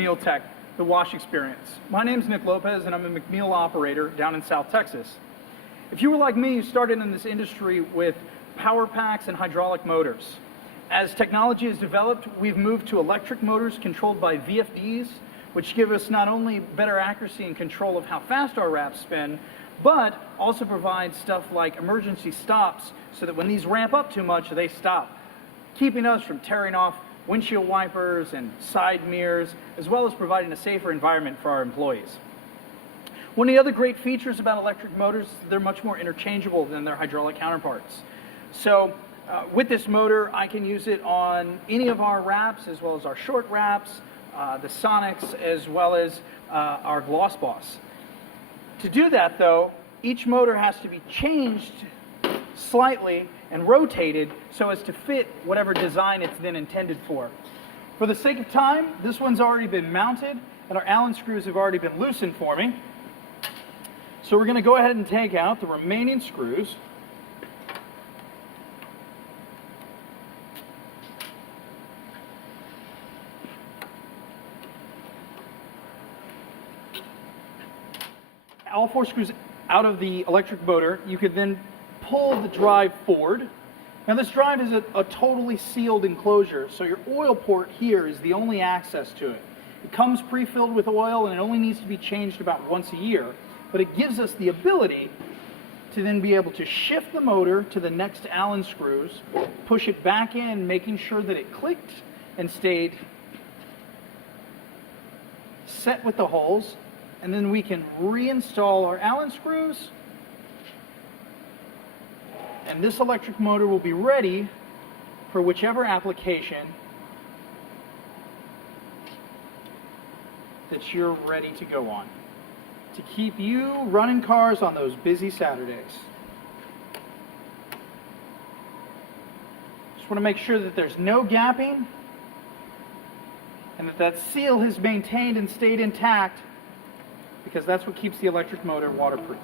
MacNeil Tech, the wash experience. My name's Nick Lopez and I'm a MacNeil operator down in South Texas. If you were like me, you started in this industry with power packs and hydraulic motors. As technology has developed, we've moved to electric motors controlled by VFDs, which give us not only better accuracy and control of how fast our wraps spin, but also provide stuff like emergency stops so that when these ramp up too much, they stop, keeping us from tearing off windshield wipers and side mirrors, as well as providing a safer environment for our employees. One of the other great features about electric motors is they're much more interchangeable than their hydraulic counterparts. So with this motor, I can use it on any of our wraps, as well as our short wraps, the Sonics, as well as our Gloss Boss. To do that, though, each motor has to be changed slightly and rotated so as to fit whatever design it's then intended for. For the sake of time, this one's already been mounted and our Allen screws have already been loosened for me. So we're going to go ahead and take out the remaining screws. All 4 screws out of the electric motor. You could then pull the drive forward. Now this drive is a totally sealed enclosure, so your oil port here is the only access to it. It comes pre-filled with oil and it only needs to be changed about once a year, but it gives us the ability to then be able to shift the motor to the next Allen screws, push it back in, making sure that it clicked and stayed set with the holes, and then we can reinstall our Allen screws, and this electric motor will be ready for whichever application that you're ready to go on, to keep you running cars on those busy Saturdays. Just want to make sure that there's no gapping and that seal has maintained and stayed intact, because that's what keeps the electric motor waterproof.